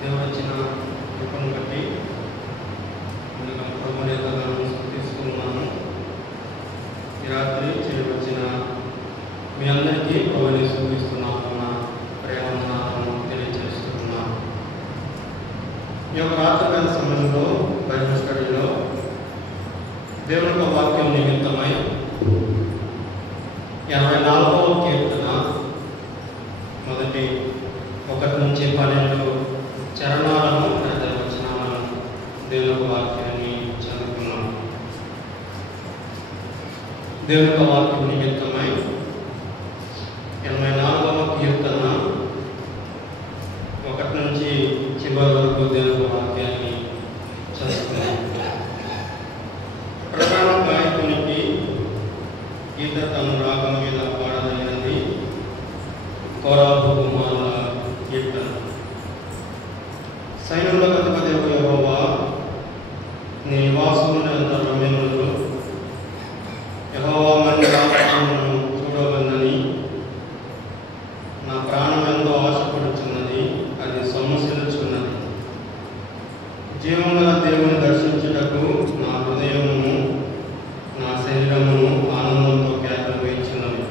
దేవుడు వచ్చిన కృపను బట్టి ప్రభునేతలను తీసుకున్నాను. ఈ రాత్రి చేయవచ్చిన మీ అందరికీ ప్రభుని సూచిస్తున్నామన్న ప్రేమను తెలియజేస్తున్నాను. ఈ యొక్క రాత్రికాల సమయంలో బైబిల్ స్టడీలో దేవుని యొక్క వాక్యం నిమిత్తమై 84వ కీర్తన మొదటి 1 నుంచి 12 చరణాలను వచనాలను దేవుని వాక్యాన్ని చదువుకున్నాం. దేవుని యొక్క వాక్యం నిమిత్తమై 84వ కీర్తన 1 నుంచి చివరి వరకు దేవుని వాక్యాన్ని చదువుకున్నాం. ప్రధాన గాయకునికి గీత తమ రాగం మీద పాడదగినది కోరాబు కుమారుల కీర్తన. సైన్యములకు అధిపతి యెహోవా, నీ నివాసమునంత రమ్యములు యెహోవా మందిరమును చూడవలెనని నా ప్రాణం ఎంతో ఆశపడుచున్నది, అది సొమ్మసిల్లుచున్నది. జీవముగల దేవుని దర్శించుటకు నా హృదయమును నా శరీరమును ఆనందంతో కేకలు వేయుచున్నవి.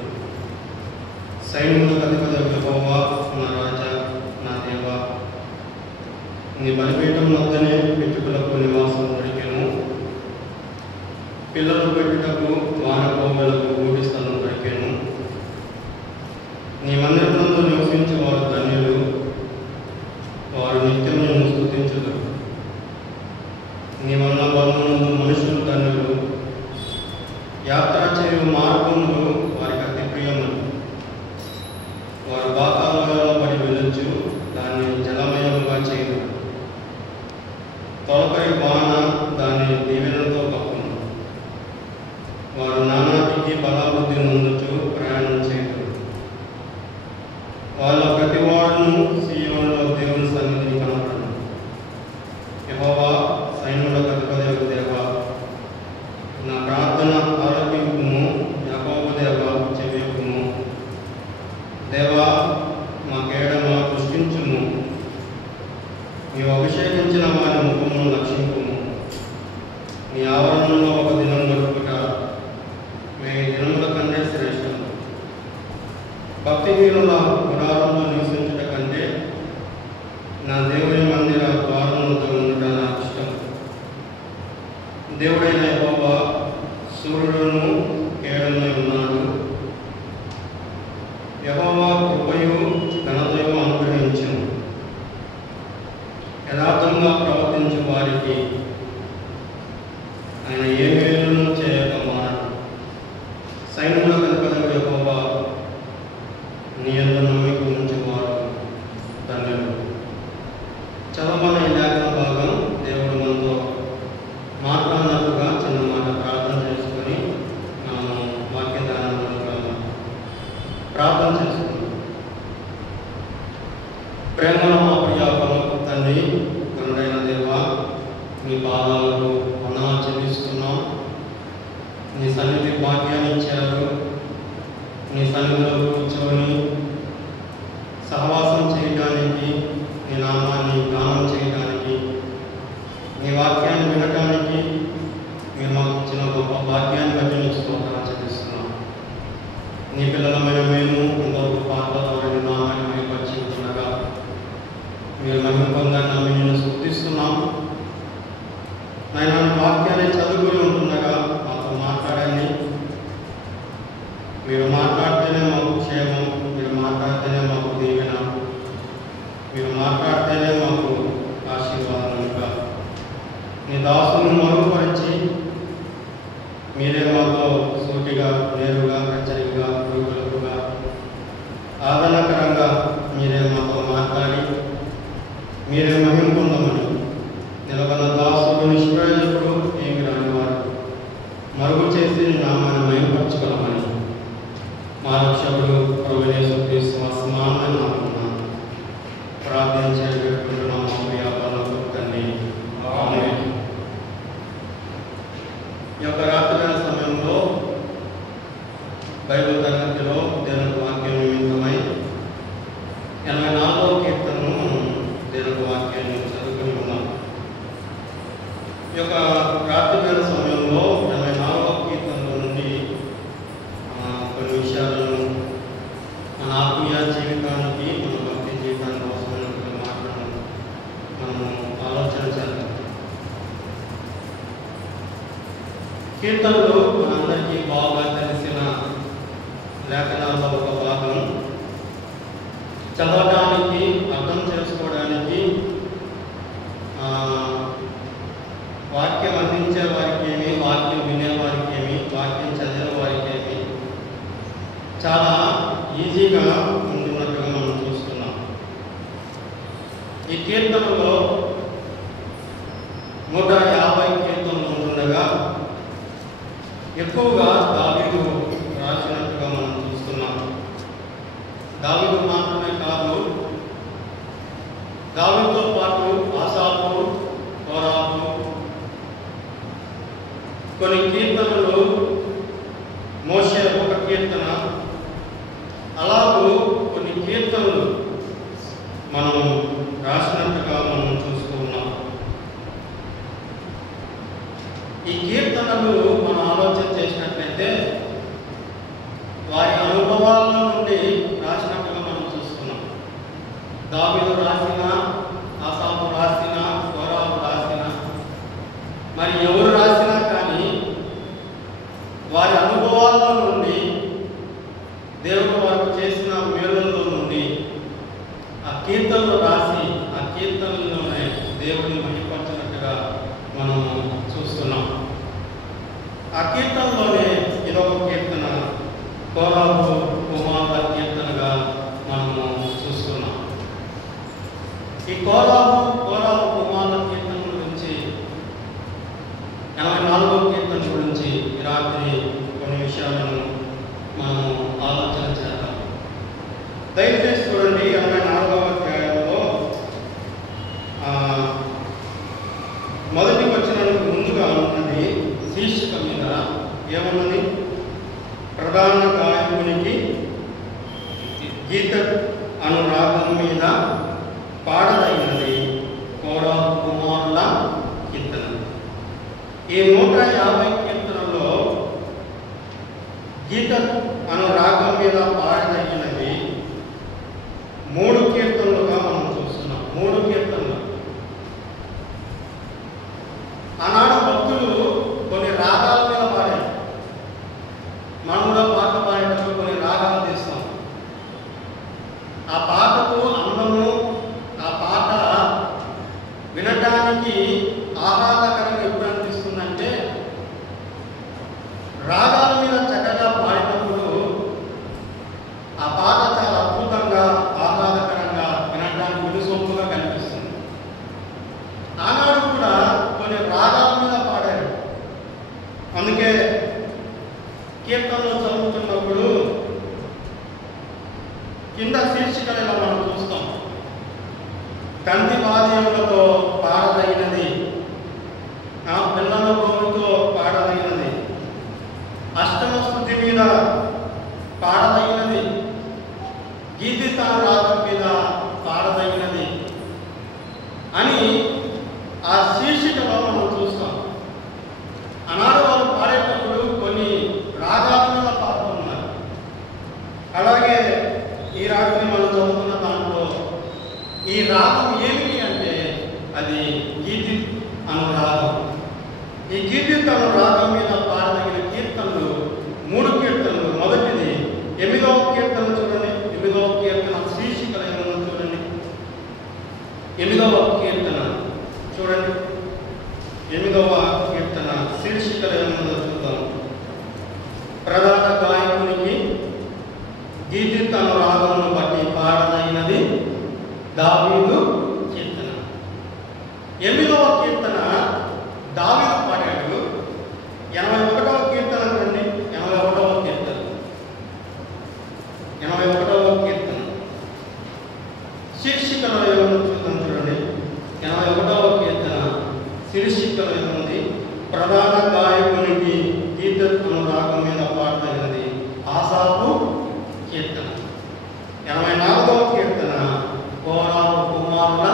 సైన్యములకు అధిపతి యెహోవా, నా రాజా, నా దేవా, నీ బలిపీఠం వద్దనే పిచ్చుకలకు నివాసం దొరికెను. పిల్లలు పెట్టుటకు వానకోవెలకు గూడి స్థలం దొరికెను. నీ మందిరమునందు నివసించే వారు ధన్యులు, వారు నిత్యం నిన్ను స్తుతించుదురు. నీ వలన బలమునందు మనుషులు ధన్యులు, యాత్ర చేయు మార్గములు వారికి అతి ప్రియములు. వారు బాకాలలో పడి వెళ్ళొచ్చు, దాన్ని జలమయముగా చేయరు. తొలకరి బాణ దాన్ని దీవెనతో కప్పును. వారు నానాటికి బలాబుద్ధి నొందుచు ప్రయాణం చేయరు. వాళ్ళ ప్రతివాడును సీయోనులో దేవుని సన్నిధిని కనపడను. యెహోవా, సైన్యములకు అధిపతి దేవా, నా ప్రార్థన ఆలకింపుము. యాకోబు దేవా, చెవియొక్కుము. దేవా, మా కేడమ పుష్పించుము. నీవు అభిషేకించిన వారి ముఖమును లక్షింపుము. నీ ఆవరణలో ఒక దినం గడుపుట 1000 దినముల కంటే శ్రేష్టం. భక్తిహీనుల గుడారంలో నివసించుట కంటే నా దేవుని మందిర ద్వారములతో ఉండుట నాకు ఇష్టం. దేవుడైన యెహోవా సూర్యుడును కేడమై ఉన్నాడు. యెహోవా కృపయు ఘనతయు అనుగ్రహించును. యథార్థంగా ప్రవర్తించు వారికి ఆయన ఏ మేలును చేయక మానడు. సైన్యములకు అధిపతి యెహోవా, నీ యందు నమ్మిక ఉంచువారు ధన్యులు. చదవమన్న ఈ లేఖన భాగం దేవుడు మనతో మాట్లాడినట్టుగా చిన్న మాట ప్రార్థన చేసుకొని మనం వాక్యదానంలో ప్రార్థన చేసుకున్నాం. ప్రేమల మా ప్రియ పరమ తండ్రి, గనుడైన దేవా, నీ పాదాలకు వందనాలు చెల్లిస్తున్నాం. నీ సన్నిధి భాగ్యాన్ని ఇచ్చారు. నీ సన్నిధిలో కూర్చొని సహవాసం చేయడానికి, నీ నామాన్ని గానం చేయడానికి, నీ వాక్యాన్ని వినటానికి మీరు మాకు ఇచ్చిన గొప్ప భాగ్యాన్ని బట్టి నీకు స్తోత్రాలు చెల్లిస్తున్నాం. నీ పిల్లలమైన మేము ఇంతవరకు పాత్రలో నామాన్ని మేలుపరిచింటుండగా మీరు మహిమ పొందాన్ని నిన్ను స్తుతిస్తున్నాం. నాయన, వాక్యాన్ని చదువుకుని ఉంటుండగా మాతో మాట్లాడండి. మీరు మాట్లాడితేనే మాకు క్షేమం, మీరు మాట్లాడితేనే మాకు దీవెన, మీరు మాట్లాడితేనే మాకు ఆశీర్వాదం. ఇంకా నీ దాసును మరుగుపరిచి మీరే మాతో సూటిగా, నేరుగా, హెచ్చరికగా, గురువులుగా, ఆదరణకరంగా మీరే మాతో మాట్లాడి మీరే మహిమ పొందమని, నిలబడిన దాసుడు నిష్ప్రయోజకుడు ఏమి రాని వారు మరుగు చేసి నామాన్ని మహిమపరచుకోవాలని మా రక్షకుడు ప్రభువైన యేసుక్రీస్తు అసమానమైన నామమున ప్రార్థించే పెట్టుకుంటున్నాం. మా వ్యాపారంలో తండ్రి, ఆమేన్. ఈ యొక్క రాత్రికాల సమయంలో బైబిల్ తరగతిలో దేవుని వాక్యం నిమిత్తమై 84వ కీర్తనను దేవుని వాక్యాన్ని చదువుకుని ఉన్నాం. ఈ యొక్క రాత్రికాల సమయంలో 84వ కీర్తనలో నుండి కొన్ని విషయాలను మన ఆత్మీయ జీవితానికి, మన భక్తి జీవితానికి అవసరమైనటువంటి మాటలను మనము ఆలోచన చేద్దాం. కీర్తనలు మనందరికీ బాగా తెలిసిన లేఖనాల్లో ఒక భాగం. చదవడానికి, అర్థం చేసుకోవడానికి, వాక్యం అందించే వారికి ఏమి, వాక్యం వినేవారికి ఏమి, వాక్యం చదివే వారికి ఏమి చాలా ఈజీగా ఉంటున్నట్టుగా మనం చూస్తున్నాం. ఈ కీర్తనలో 150 కీర్తనలు ఉంటుండగా ఎక్కువగా దావీదు రాసినట్టుగా మనం చూస్తున్నాం. దావీదు మాత్రమే కాదు, దావీదుతో పాటు ఆసాపు, కోరాహు, కొన్ని కీర్తనలు, మోషే ఒక కీర్తన, అలాగూ కొన్ని కీర్తనలు మనం రాసినట్టుగా మనం చూస్తూ ఉన్నాం. ఈ కీర్తనలు మనం ఆలోచన చేసినట్లయితే వారి అనుభవాల నుండి రాసినట్టుగా మనం చూస్తున్నాం. దావీదు రాసిన, ఆసాపు రాసిన, కోరాహు రాసిన, మరి ఎవరు రాసినా కానీ వారి అనుభవాల నుండి, దేవుడు వారికి చేసిన మేలుల్లో నుండి ఆ కీర్తనలు రాసి ఆ కీర్తనలోనే దేవుడిని మహిమపరచినట్టుగా మనం చూస్తున్నాం. ఆ కీర్తనలోనే ఇదొక కీర్తన, కోరాహు కుమారుల కీర్తనగా మనము చూస్తున్నాం. ఈ కోరాహు కుమారుల కీర్తన గురించి, 84వ కీర్తన గురించి ఈ రాత్రి కొన్ని విషయాలను మనం ఆలోచన చేద్దాం. దయచేసి చూడండి, 84వ అధ్యాయంలో మొదటి వచనానికి ముందుగా ఉన్నది శీర్షిక మీద ఏమన్నది? ప్రధాన గాయకునికి గీత అను రాగం మీద పాడదైనది కోరాహు కుమారుల కీర్తన. ఈ 150 కీర్తనలో గీత అను రాగం మీద పాడదగినది 3 కీర్తనలుగా మనం చూస్తున్నాం. 3 కీర్తనలు. ఆనాడు భక్తులు కొన్ని రాగాల మీద పాడారు. మనం కూడా పాట పాడేటప్పుడు కొన్ని రాగాలు తీస్తాం. ఆ పాటకు అందము, ఆ పాట వినడానికి ఆహ్లాదకరంగా ఎప్పుడు అనిపిస్తుందంటే రాగాల మీద చక్కగా పాడినప్పుడు ఆ పాట చాలా అద్భుతంగా, ఆహ్లాదకరంగా, వినడానికి వినుసొంపుగా కనిపిస్తుంది. ఆనాడు కూడా కొన్ని రాగాల మీద పాడారు. అందుకే కీర్తనలు చదువుతున్నప్పుడు కింద శీర్షికలు ఇలా మనం చూస్తాం. కంది వాద్యములతో పాడదగినది, పిల్లల గోవుతో పాడదగినది, అష్టమ స్థుతి మీద పాడదగినది, గీతిత రాగం మీద పాడదగినది అని ఆ శీర్షికలో మనం చూస్తాం. ఆనాడు వాళ్ళు పాడేటప్పుడు కొన్ని రాగాల మీద పాడుతున్నారు. అలాగే ఈ రాత్రి మనం చదువుతున్న దాంట్లో ఈ రాగం ఏమిటి అంటే అది గీతి అను రాగం. ఈ గీతిత అను రాగం మీద పాడదగిన కీర్తనలు 3 కీర్తనలు. మొదటిది 8వ కీర్తన చూడండి. 8వ కీర్తన శీర్షికలు ఏమన్నా చూడండి. 8వ కీర్తన చూడండి. 8వ కీర్తన శీర్షికలు ఏమన్నా చూద్దాం. ప్రధాన గాయకునికి గీతిత అను రాగమును బట్టి పాడదగినది దావీదు కీర్తన. 8వ కీర్తన దావీదు పాడాడు. 81వ కీర్తన అండి. 81వ కీర్తన 81వ కీర్తన శీర్షికలో ఏమన్నా చూద్దాం చూడండి. 81వ కీర్తన శీర్షికలో ఏముంది? ప్రధాన గాయకునికి గీత అను రాగం మీద పాడదగినది ఆసాపు కీర్తన. 84వ కీర్తన కోరాహు కుమారుల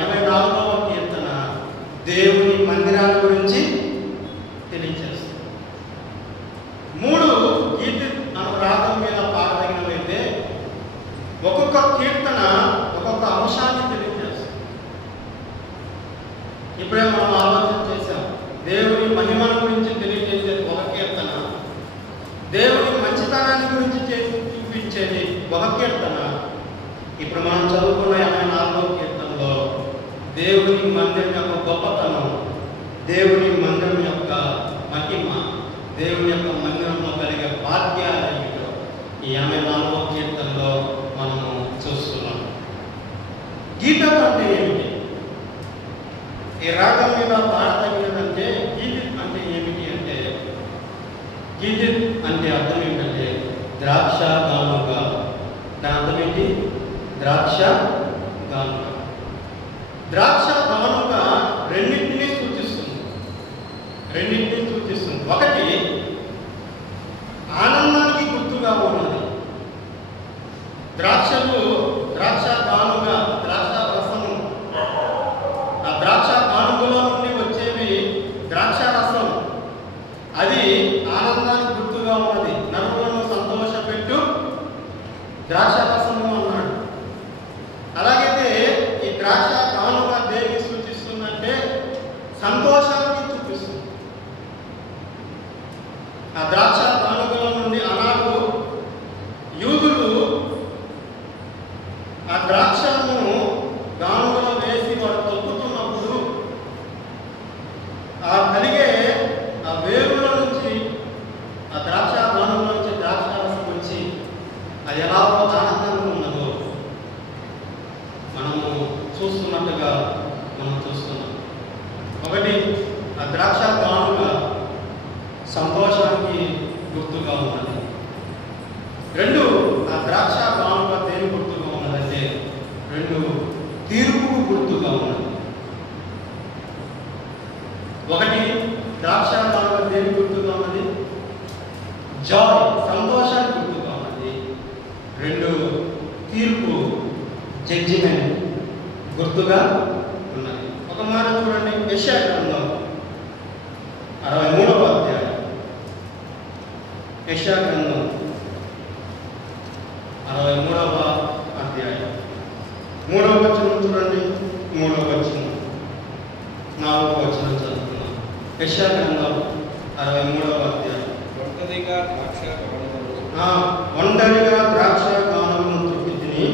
84వ కీర్తన దేవుని మందిరాల గురించి తెలియజేస్తుంది. 3 గీతి రాగం మీద పాడదగినవైతే ఒక్కొక్క కీర్తన ఒక్కొక్క అంశాన్ని తెలియజేస్తుంది. ఇప్పుడే మనం ఆలోచన చేశాం. దేవుని మహిమల గురించి తెలియజేసేది ఒక కీర్తన, దేవుని మంచితనాన్ని గురించి చూపించేది ఒక కీర్తన. ఇప్పుడు మనం చదువుకున్న 84వ కీర్తనలో దేవుని మందిరం యొక్క గొప్పతనం, దేవుని మందిరం యొక్క మహిమ, దేవుని యొక్క మందిరంలో కలిగే భాగ్యాలు ఈ 84వ కీర్తనలో మనము చూస్తున్నాం. గీతం అంటే ఏమిటి? ఈ రాగం మీద పాడదగినదంటే గీతం అంటే ఏమిటి అంటే, గీతం అంటే అర్థం ఏంటంటే ద్రాక్ష గానుగా. దాని అర్థం ఏంటి? ద్రాక్ష గానుగా. ద్రాక్ష గానుగా రెండింటినీ సూచిస్తుంది. ఒకటి ఆనందానికి గుర్తుగా ఉన్నది. ద్రాక్ష గానుగా, ద్రాక్ష రసము, ఆ ద్రాక్ష గానుగలో నుండి వచ్చేవి ద్రాక్ష రసం. అది ఆనందానికి గుర్తుగా ఉన్నది. నరులను సంతోషపెట్టు ద్రాక్ష రసము అన్నాడు. అలాగైతే ఈ ద్రాక్ష గానుగా దేనికి సూచిస్తుందంటే సంతోషానికి చూపిస్తుంది. ఆ ద్రాక్ష గానుగలో నుండి అలాగూ యూదులు ఆ ద్రాక్షను గానుగలో వేసి వాడు తొక్కుతున్నప్పుడు ఆ కలిగే ఆ వేరుల నుంచి, ఆ ద్రాక్ష గానుగ నుంచి ద్రాక్ష రసం వచ్చి అది ఎలా ఆనందంగా ఉన్నదో మనము చూస్తున్నట్టుగా మనం చూస్తున్నాం. ఒకటి ఆ ద్రాక్ష గానుగ సంతోషానికి గుర్తుగా ఉన్నది. 2 ఆ ద్రాక్ష గానుగ దేని గుర్తుగా ఉన్నదంటే 2 తీర్పుకు గుర్తుగా ఉన్నది. 1 ద్రాక్ష గానుగ దేని గుర్తుగా ఉన్నది? జాయ్, సంతోషానికి గుర్తుగా ఉన్నది. 2 తీర్పు, జడ్జిమెంట్ గుర్తుగా ఉన్నది. ఒక మాట చూడండి, యెషయా గ్రంథం 63వ అధ్యాయం. యెషయా గ్రంథం 63వ అధ్యాయం 3వ వచనం చూడండి. 3వ వచనం, 4వ వచనం చదువుతున్నాం. యెషయా గ్రంథం 63వ అధ్యాయం. ఒంటరిగా ద్రాక్ష గానుగను త్రొక్కితిని,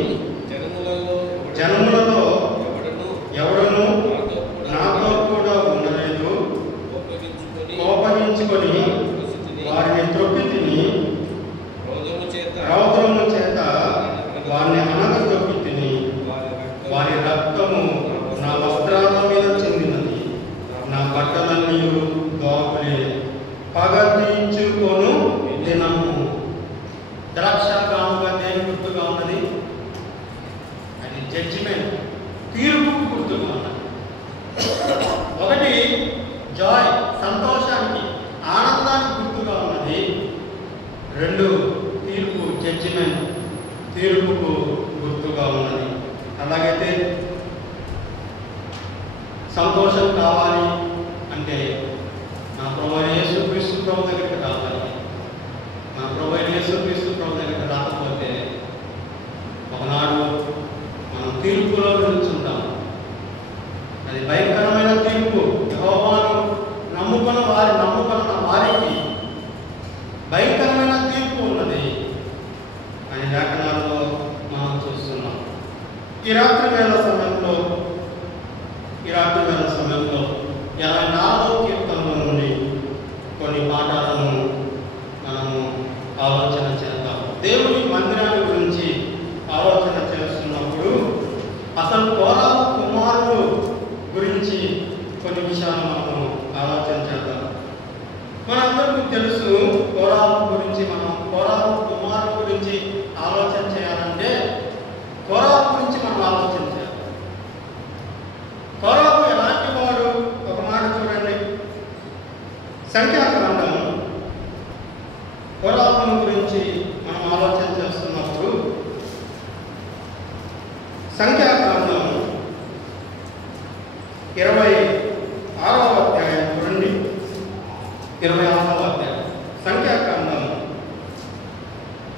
జనములలో ఎవడను నాతో కూడా ఉండలేదు. కోపగించుకొని వారిని త్రొక్కితిని, రౌద్రము చేత వారిని అనగదొక్కితిని. వారి రక్తము నా వస్త్రాల మీద చెందినది, నా బట్టలన్నీ దోపులే. పగ తీర్చుకొను దినము. ద్రాక్ష గానుగ దేని గుర్తుగా ఉన్నది? అది జడ్జిమెంట్, తీర్పుకు గుర్తుగా ఉన్నది. 1 జాయ్, సంతోషానికి, ఆనందానికి గుర్తుగా ఉన్నది. 2 తీర్పు, జడ్జిమెంట్, తీర్పుకు గుర్తుగా ఉన్నది. అలాగైతే సంతోషం కావాలి అంటే నా ప్రభువైన యేసుక్రీస్తు ప్రభు దగ్గరికి రావాలి. నా ప్రభువైన యేసుక్రీస్తు ప్రభు దగ్గరికి రాకపోతే ఒకనాడు మనం తీర్పులో నిలుచుంటాం. అది భయంకరమైన తీర్పు. యెహోవాను నమ్ముకున్న వారికి భయంకరమైన తీర్పు ఉన్నది అని లేఖనాల్లో మనం చూస్తున్నాం. ఈ రాత్రి వేళ సమయంలో 84వ కీర్తనలో నుండి కొన్ని పాఠాలను మనము ఆలోచన చేద్దాం. దేవుని మందిరాన్ని గురించి ఆలోచన చేస్తున్నప్పుడు అసలు కోరాహు కుమారుడు గురించి కొన్ని విషయాలు మనము ఆలోచన చేద్దాం. మనందరికీ తెలుసు కోరాహు గురించి. మనం కోరాహు కుమారుడు గురించి ఆలోచన చేయాలంటే కోరాహు గురించి మనం ఆలోచన చేయాలి.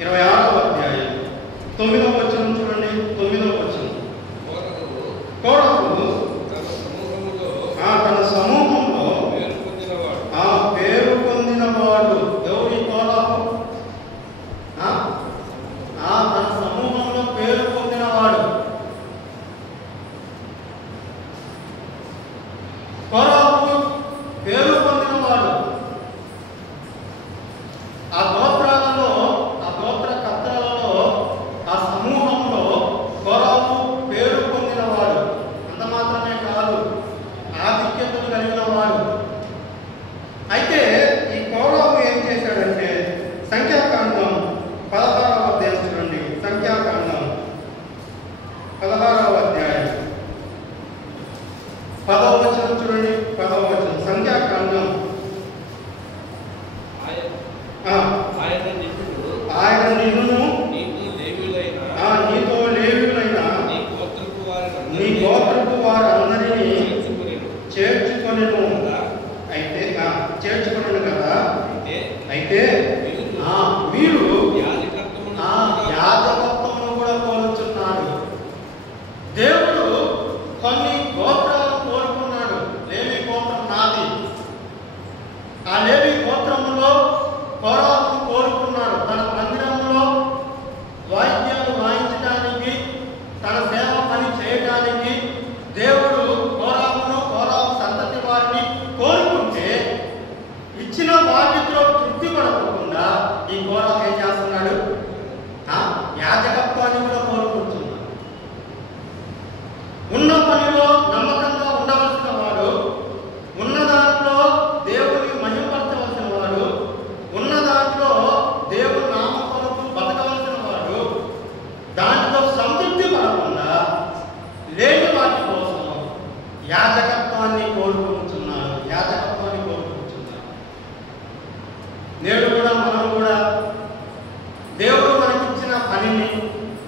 26వ అధ్యాయం 9వ వచనం చూడండి. 9వ వచనం. కోరహు తన సమూహంలో పేరు పొందినవాడు. ఎవరి కోరహు? తన సమూహంలో పేరు పొందినవాడు. కోరహు పేరు పొందినవాడు. ఆ గోత్రాలలో, ఆ గోత్ర కత్రాలలో, ఆ సమూహంలో కోరహు పేరు పొందినవాడు. అంత మాత్రమే కాదు, ఆధిక్యతలు కలిగిన వాడు. అయితే ఈ కోరహు ఏం చేశాడంటే, సంఖ్యాకాండం 16వ అధ్యాయం చూడండి. సంఖ్యాకాండం 16వ అధ్యాయం 10వ వచనం చూడండి. 10వ వచనం. సంఖ్యాకాండం ఆయన నిన్ను నీతో లేవీయులైన నీ గోత్రపు వారందరినీ చేర్చుకొనెను. అయితే చేర్చుకొనెను కదా. అయితే వీరు యాజకత్వమును కూడా కోరుచున్నారు. దేవుడు కొన్ని గోత్రాలను కోరుకున్నాడు. లేవి గోత్రం నాది. ఆ లేవి గోత్రములో కోరహును కోరుకున్నాడు. తన మందిరంలో వాయిద్యాలు వాయించడానికి, తన సేవ పని చేయడానికి దేవుడు కోరహును, కోరహు సంతతి వారిని కోరుకుంటే, ఇచ్చిన వాటితో తృప్తి పడకుండా ఈ కోరహు ఏం చేస్తున్నాడు? యాజకత్వాన్ని కూడా కోరుకుంటున్నాడు. ఉన్న పనిలో నమ్మకంగా ఉండవలసిన వాడు, ఉన్న దాంట్లో దేవుని మహిమపరచవలసిన వాడు, ఉన్న దాంట్లో దేవుని నామ కొరకు బతకవలసిన వాడు, దాంట్లో సంతృప్తి పడకుండా లేని వాటి కోసం యాజకత్వాన్ని కోరుకుంటున్నాడు. యాజకత్వాన్ని కోరుకుంటున్నాడు. నేడు కూడా మనం కూడా దేవుడు మనకిచ్చిన పనిని,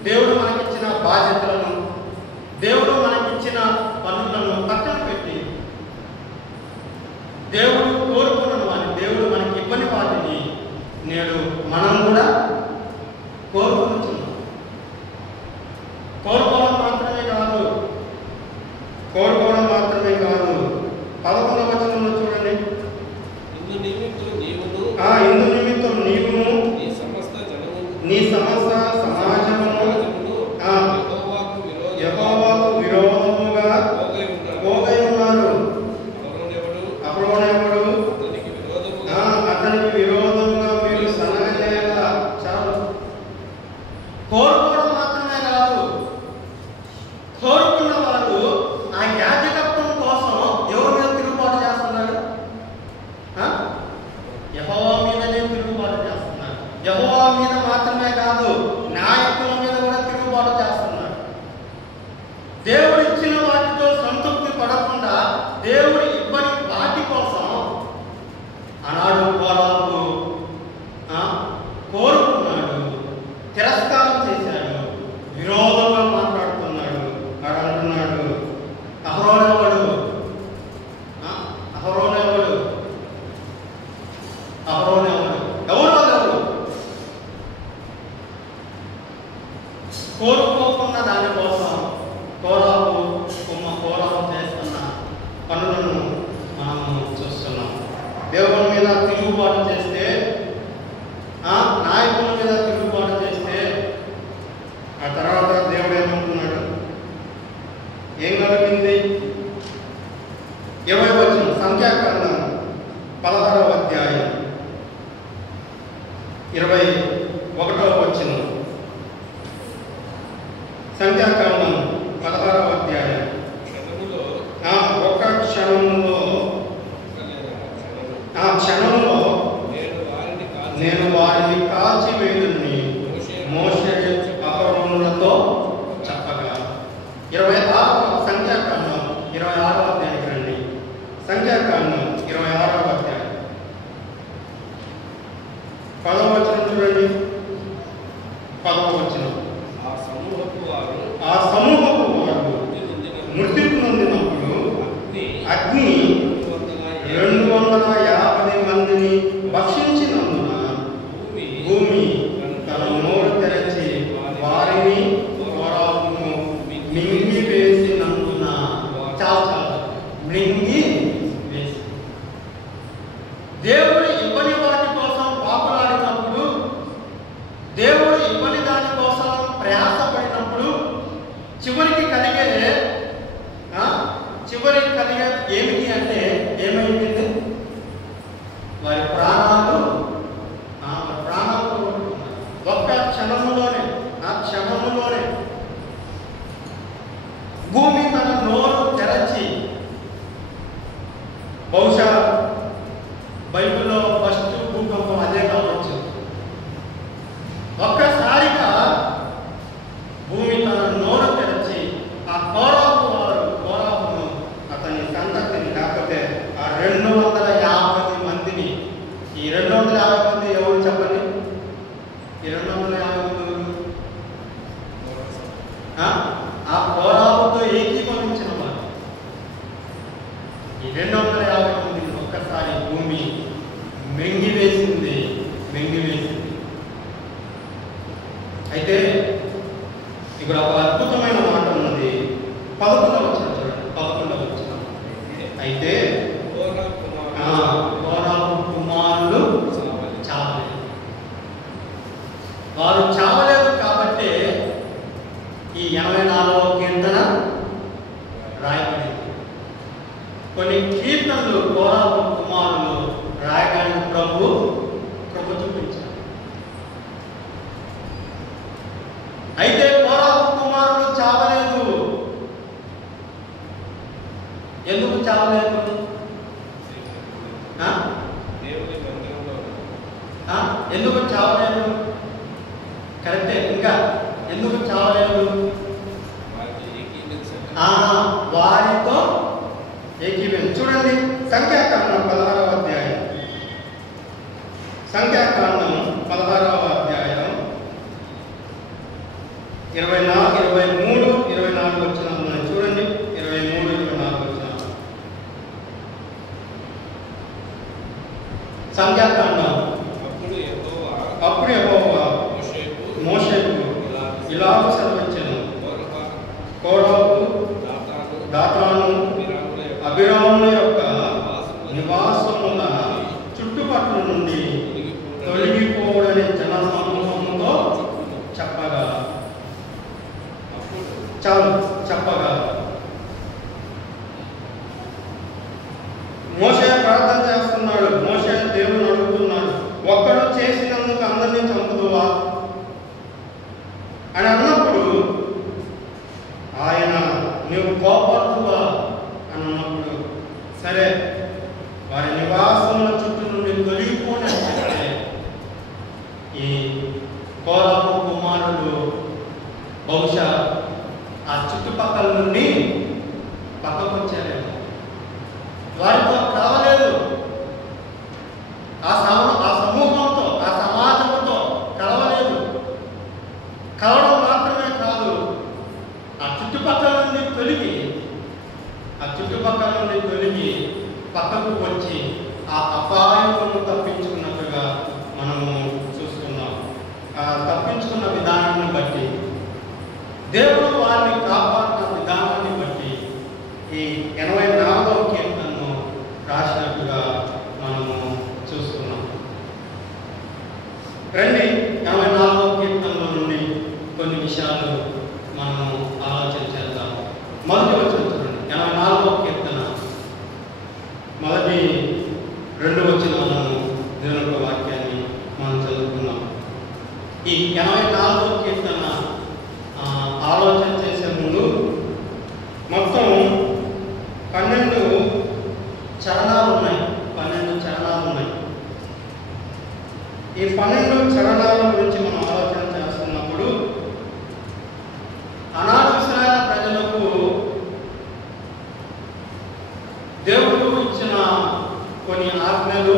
దేవుడు మనకిచ్చిన బాధ్యతలను, దేవుడు మనకిచ్చిన పనులను పక్కన పెట్టి దేవుడు కోరుకున్న వాటిని, దేవుడు మనకి ఇవ్వని వాటిని నేడు మనం కూడా కోరుకుంటున్నాం. కోరుకోవడం మాత్రమే కాదు, 11వ వచనంలో చూడండి. ఇందు నిమిత్తం నీవును నీ సమస్త సమాజమును యెహోవాకు విరోధముగా పోగై ఉన్నారు. అప్పుడోనెవడు అతనికి విరోధముగా మీరు సనగలేదా? చాలు. కోరుకోవడం మాత్రమే కాదు, కోరుకున్న వారు ఆ యాజకత్వం కోసం ఎవరి మీద తిరుగుబాటు చేస్తున్నారు? యెహోవా మీదనే తిరుగుబాటు చేస్తున్నారు. యెహోవా మీద మాత్రమే కాదు, నాయకుల మీద కూడా తిరుగుబాటు చేస్తున్నారు. దేవుడు ఇచ్చిన వాటితో సంతృప్తి పడకుండా దేవుడు ఇవ్వని వాటి కోసం ఆనాడు కోరహు కోరుకున్నాడు, తిరస్కారం చేశాడు, విరోధంగా మాట్లాడుతున్నాడు. అంటున్నాడు, అహరోనెవడు? ఎవరు? కోరుకోకుండా దానికోసం కోరహు చేస్తున్న పనులను మనము చూస్తున్నాం. దేవుని మీద తిరుగుబాటు చేస్తే, నాయకుల మీద తిరుగుబాటు చేస్తే, ఆ తర్వాత దేవుడు ఏమంటున్నాడు? ఏం కలిగింది? 20వ వచనం. సంఖ్యాకాండం 16వ అధ్యాయం 21వ వచనం. సంఖ్యాకాండం 16వ అధ్యాయం. ఒక క్షణంలో నేను వారిని కాల్చివేయుదునని మోషే అహరోనులతో చెప్పగా. 26వ సంఖ్యాకాండం 26వ అధ్యాయం రండి. సంఖ్యాకాండం 26వ అధ్యాయం 10వ వచనం చూడండి. 10వ వచనం. ఆ సమూహపు వారు మృతి నొందినప్పుడు అగ్ని 250 మందిని భక్షించినందున భూమి తన ఇవ్వని దానికోసం ప్రయాసపడినప్పుడు చివరికి కలిగే ఏమిటి అంటే ఏమైంది? వారి ప్రాణాలు ఒక్క క్షణములోనే భూమి తన నోరు తెరచి, బహుశా బైబిల్లో ఫస్ట్ భూకంపం అదే కావచ్చు, ఒక్కసారిగా భూమి తన నోరు తెరచి ఆ కోరాపును అతని సంతతిని, లేకపోతే ఆ 250 మందిని, ఈ 250 మంది ఎవరు చెప్పండి? ఈ 250 మంది ఆ కోరాపుతో ఏకీభవించిన వారు. ఈ 250 మందిని ఒక్కసారి భూమి మింగివేసింది. అయితే ఇక్కడ ఒక అద్భుతమైన మాట ఉన్నది. 11వ వచనం చూడండి. 11వ వచనం. అయితే కోరాహు కుమారులు చావలేదు. వారు చావలేదు కాబట్టి ఈ 84వ కీర్తన రాయబడింది. కొన్ని కీర్తనలు కోరాహు కుమారులు రాయడానికి ప్రభు చూపించారు. అయితే కోరాహు కుమారులు చావలేదు. ఎందుకు చావలేదు? ఎందుకు చావలేదు? కరెక్టే. ఇంకా ఎందుకు చావలేదు? వారితో ఏకీభవించారు. చూడండి, సంఖ్యాకాండం 16వ అధ్యాయం. సంఖ్యాకాండం 16వ అధ్యాయం 23, 24 వచనాలు చూడండి. 23, 24 వచనాలు. సంఖ్యాకాండం. అప్పుడు యెహోవా మోషేకు ఇలాగ సెలవిచ్చెను, కోరహు, దాతాను, అబీరాముల యొక్క నివాసముల చుట్టుపక్కల నుండి తొలగిపోవడని జన సమూహంతో చెప్పగా మోషే ప్రార్థన చేస్తున్నాడు. మోషే దేవుని అడుగుతున్నాడు, ఒక్కడు చేసినందుకు అందరినీ చంపుదువా అని అన్నప్పుడు ఆయన నువ్వు కోపడుతువా అని అన్నప్పుడు, సరే వారి నివాసముల చుట్టూ నుండి తొలగిపోయినట్లయితే ఈ కోరాహు కుమారుడు బహుశా ఆ చుట్టుపక్కల నుండి పక్కకు వచ్చారేమో. వారితో కావలేదు. ఆ సమూహంతో, ఆ సమాజంతో కలవలేదు. కలవడం మాత్రమే కాదు, ఆ చుట్టుపక్కల నుండి తొలగి పక్కకు వచ్చి ఆ అపాయమును తప్పించుకున్నట్టుగా మనము చూస్తున్నాం. ఆ తప్పించుకున్న విధానాన్ని బట్టి, దేవుడు వారిని కాపాడిన విధానాన్ని బట్టి ఈ 84వ కీర్తనను రాసినట్టుగా మనము చూస్తున్నాం. రండి, 84వ కీర్తనలో నుండి కొన్ని విషయాలు మనము ఆలోచన చేద్దాం. మొదటి వచనం చూడండి. 84వ కీర్తన మొదటి 2 వచనాలను దేవుని యొక్క వాక్యాన్ని మనం చదువుకున్నాం. ఈ 84వ కీర్తన ఆలోచన చేసే ముందు మొత్తం 12 చరణాలు ఉన్నాయి. ఈ 12 చరణాల గురించి మనం ఆలోచన చేస్తున్నప్పుడు, అనాది ఇశ్రాయేలు ప్రజలకు దేవుడు ఇచ్చిన కొన్ని ఆజ్ఞలు,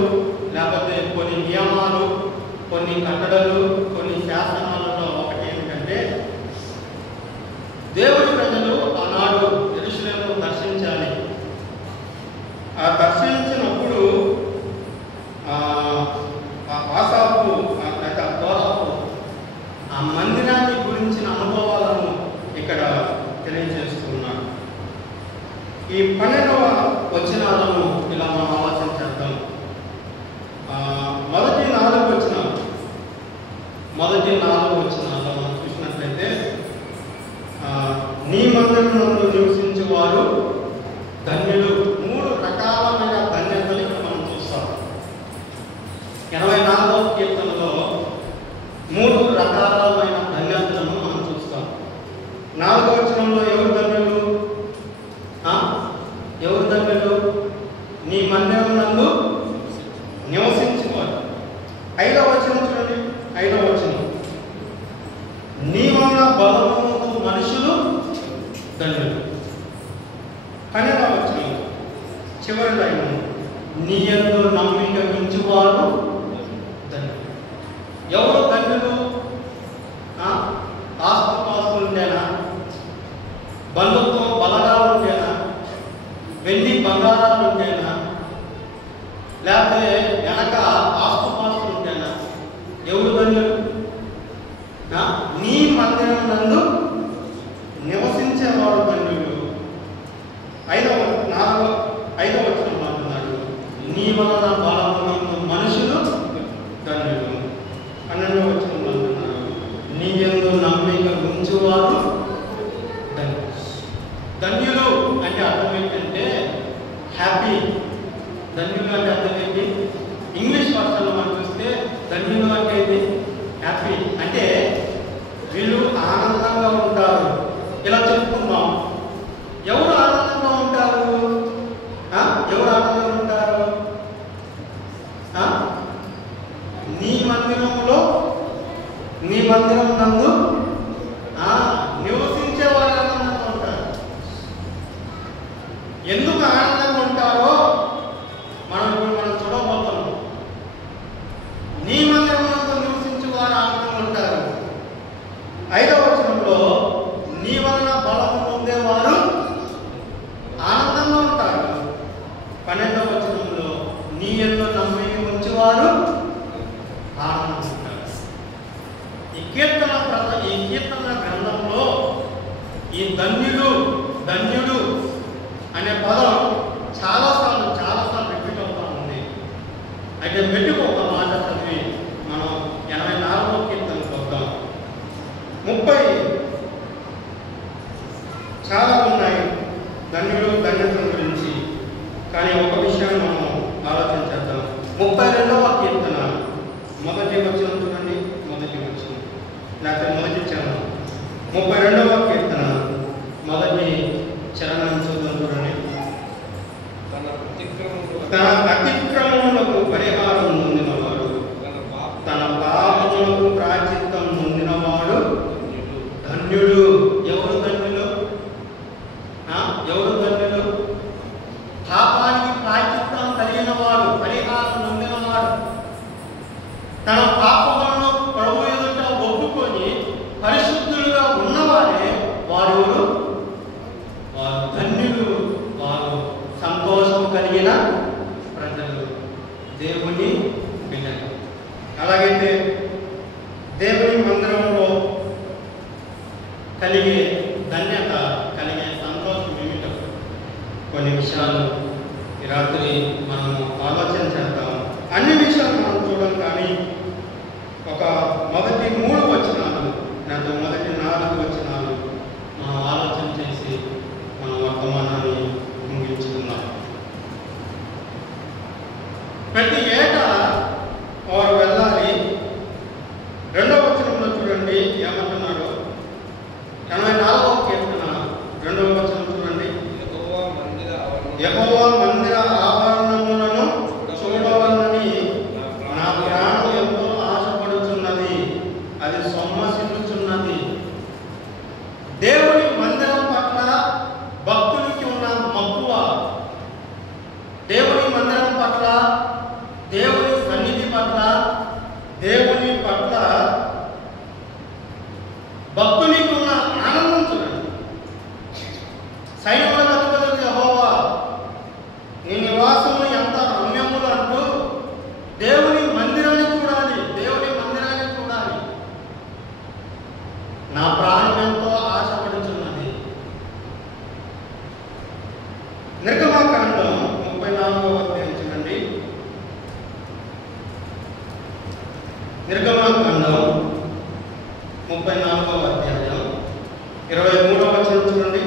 లేకపోతే కొన్ని నియమాలు, కొన్ని కట్టడలు, కొన్ని శాసనాలలో ఒకటి ఏమిటంటే, దేవుడి ప్రజలు ఆనాడు యెరూషలేమును దర్శించాలి. ఆ దర్శించినప్పుడు ఆసాపు కోరాహు ఆ మందిరాన్ని గురించిన అనుభవాలను ఇక్కడ తెలియజేస్తున్నాడు. ఈ 12వ వచనాలను ఇలా మనం ఆలోచన చేద్దాం. మొదటి 4 వచనాలు మొదటి 4 వచనాల్లో మనం చూసినట్లయితే నీ మందిరమునందు నివసించే వారు ధన్యులు. 3 రకాలమైన ధన్యతలు ఇక్కడ మనం చూస్తాం. 84వ కీర్తనలో 3 రకాలమైన ధన్యతలను మనం చూస్తాం. 4వ వచనంలో ఎవరు ధన్యులు? ఎవరు ధన్యులు? నీ మందిరమునందు నివసించేవారు. 5వ వచనం చూడండి. 5వ వచనం, నీ వలన బలముతో మనుషులు ధన్యులు. 12వ వచనం చివరి లైన్, నీ యందు నమ్మిక ఉంచువారు ధన్యులు. ఎవరు ధన్యులు? ఆస్తుపాస్తులు ఉండేనా? బంధుత్వం బలగాలు ఉండేనా? వెండి బంగారాలు ఉండేనా? లేకపోతే వెనక ఆస్తుపాస్తులు ఉండేనా? ఎవరు ధన్యులు? నీ మందిరం నందు నివసించేవాడు ధన్యులు. 5వ వచనం అంటున్నాడు, నీ వలన బలమునందు మనుషులు ధన్యులు. 12వ వచనం అంటున్నాడు, నీ యందు నమ్మిక ఉంచువారు ధన్యులు. ధన్యులు అంటే అర్థం ఏంటంటే హ్యాపీ. ధన్యులు అంటే అర్థం ఏంటి? ఇంగ్లీష్ భాషలో మనం చూస్తే ధన్యులు అంటే ఇది హ్యాపీ, అంటే వీళ్ళు ఆనందంగా ఉంటారు. ఇలా చెప్పుకుందాం. ఎవరు ఆనందంగా ఉంటారు? ఎవరు ఆనందంగా ఉంటారు? నీ మందిరం నందు నివసించే వారు ఆనందంగా ఉంటారు. ఎందుకు ఆనందంగా ఉంటారో మనం చూడబోతున్నాం. నీ మందిరం నందు నివసించే వారు ఆనందంగా ఉంటారు. 5వ వచనంలో నీ వలన బలము పొందేవారు ఆనందంగా ఉంటారు. 12వ వచనంలో నీ యందు నమ్మిక ఉంచేవారు ఆనందంగా ఉంటారు. ఈ కీర్తన గ్రంథంలో ఈ ధన్యుడు అనే పదం చాలాసార్లు రిపీట్ అవుతా ఉంది. అయితే మెట్టుకు ఒక మాట చదివి మనం 84వ కీర్తనకు వద్దాం. 30 చాలా ఉన్నాయి ధన్యతల గురించి, కానీ ఒక విషయాన్ని మనం ఆలోచించేద్దాం. 32వ కీర్తన మొదటి వచనం చూడండి. మొదటి వచనం లేకపోతే మొదటి చరణం. 32వ కీర్తన మొదటి చరణం చూద్దాం చూడండి. తన అతిక్రమములకు పరిహారం నొందినవాడు, తన పాపములకు ప్రాయశ్చిత్తం నొందినవాడు ధన్యుడు. ఎవరు ధన్యులు? ఎవరు ధన్యులు? పాపానికి ప్రాయశ్చిత్తం కలిగిన వాడు, పరిహారం నొందినవాడు, తన పాపములను ప్రభు ఎదుట ఒప్పుకొని పరిశుద్ధులుగా ఉన్నవారే వారు ధన్యులు. వారు సంతోషం కలిగిన ప్రజలు, దేవుని బిడ్డలు. అలాగైతే దేవుని మందిరంలో కలిగే ధన్యత, కలిగే సంతోషం ఏమిటో కొన్ని విషయాలు ఈ రాత్రి మనము ఆలోచన చేద్దాం. అన్ని విషయాలు మనం చూడం, కానీ ఒక మొదటి 3 వచనాలు లేదా మొదటి 4 వచనాలు మనం ఆలోచన చేసి మన వర్తమానాన్ని ముగించుకుందాం. ప్రతి ఏటా వారు వెళ్ళాలి. 2వ వచనంలో చూడండి ఏమంటున్నాడు. 84వ కీర్తన 2వ వచనం చూడండి. యెహోవా మందిర ఆవరణములను చూడవలనని నా ప్రాణం ఎంతో ఆశపడుచున్నది, అది సొమ్మసిల్లుచున్నది. దేవుని మందిరం పట్ల భక్తునికి ఉన్న మక్కువ, దేవుని మందిరం పట్ల, దేవుని సన్నిధి పట్ల, దేవుని పట్ల భక్తునికి ఉన్న ఆనందం చూడండి. సైన్యములకు అధిపతి యెహోవా నీ నివాసము ఎంత రమ్యములు అంటూ దేవుని మందిరాన్ని చూడాలి. దేవుని మందిరాన్ని చూడాలి. నా ప్రాణం ఎంతో ఆశపడుచున్నది. నిర్గమాకాండం 34వ అధ్యాయం చూడండి. నిర్గమాకాండం 34వ అధ్యాయం 23వ వచనం చూడండి.